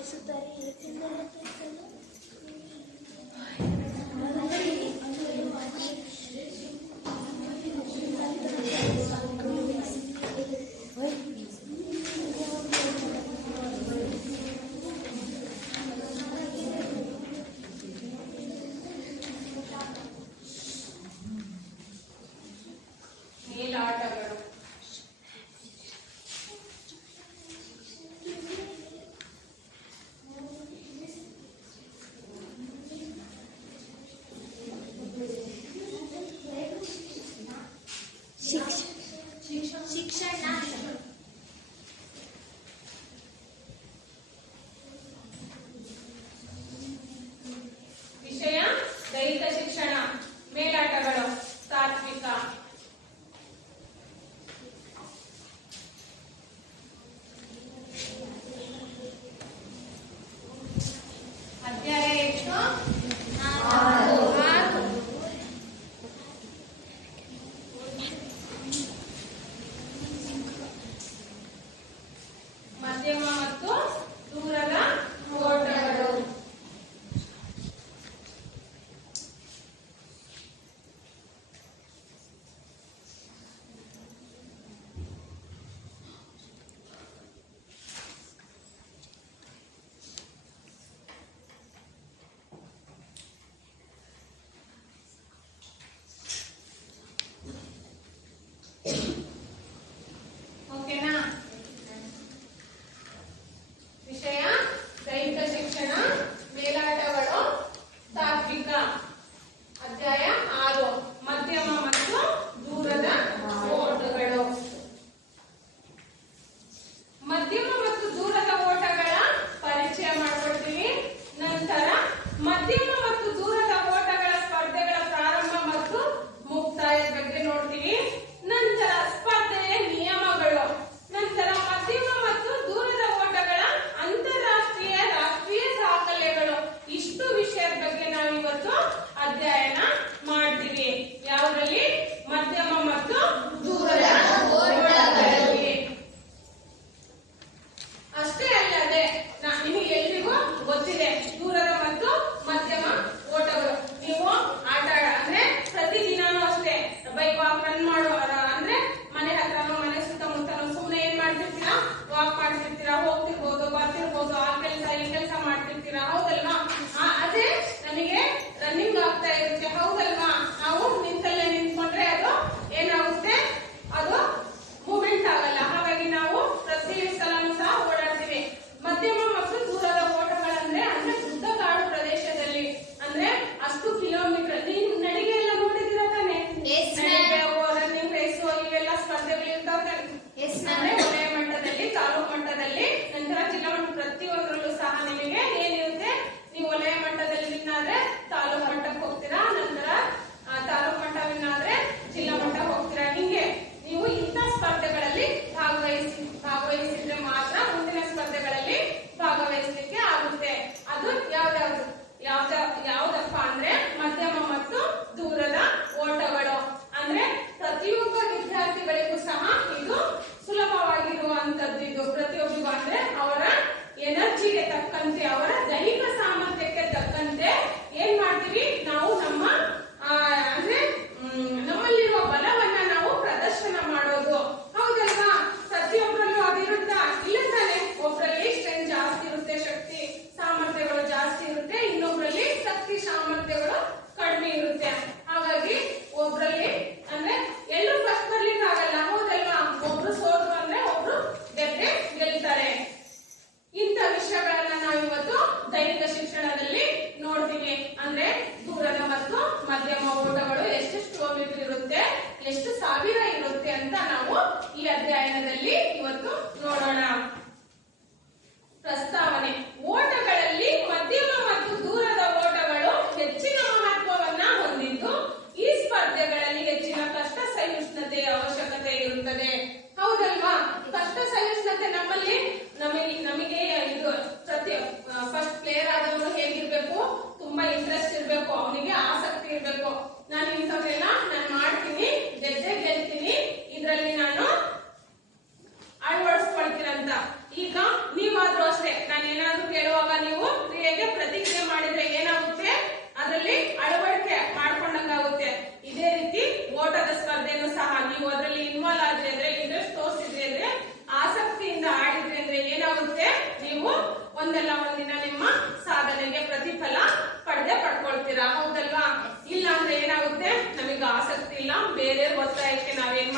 ತೋರಿಸುತ್ತಾರೆ ಸಹಿಷ್ಣುತೆಯ ಅವಶ್ಯಕತೆ ಇರುತ್ತದೆ. es que nadie en